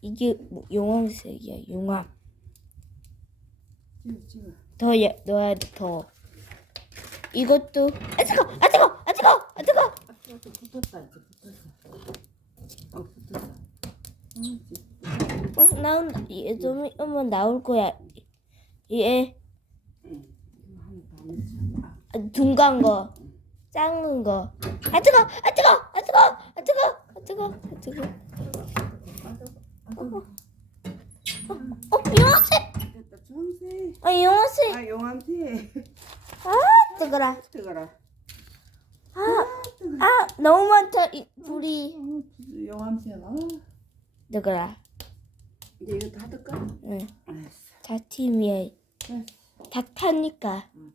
이게 용황색이야. 용암. 찍어. 더 넣어야 돼. 더. 이것도 아 뜨거. 아 뜨거. 아 뜨거. 아 뜨거. 아, 또 붙었다. 이제 붙었어. 붙었어. 나온다. 얘 좀 오면 나올 거야. 얘 둥간 거, 작은 거. 아 뜨거. 아 뜨거. 아 뜨거. 아 뜨거. 아 뜨거. 아 뜨거. 용암색. 됐다. 주황색. 용암색. 아, 용암색. 아 뜨거라. 뜨거라. 아 너무 많다. 불이. 용암색. 뜨거라. 이제 이거 다 뜰까? 응. 알았어. 다 팀이야. 다 타니까. 응.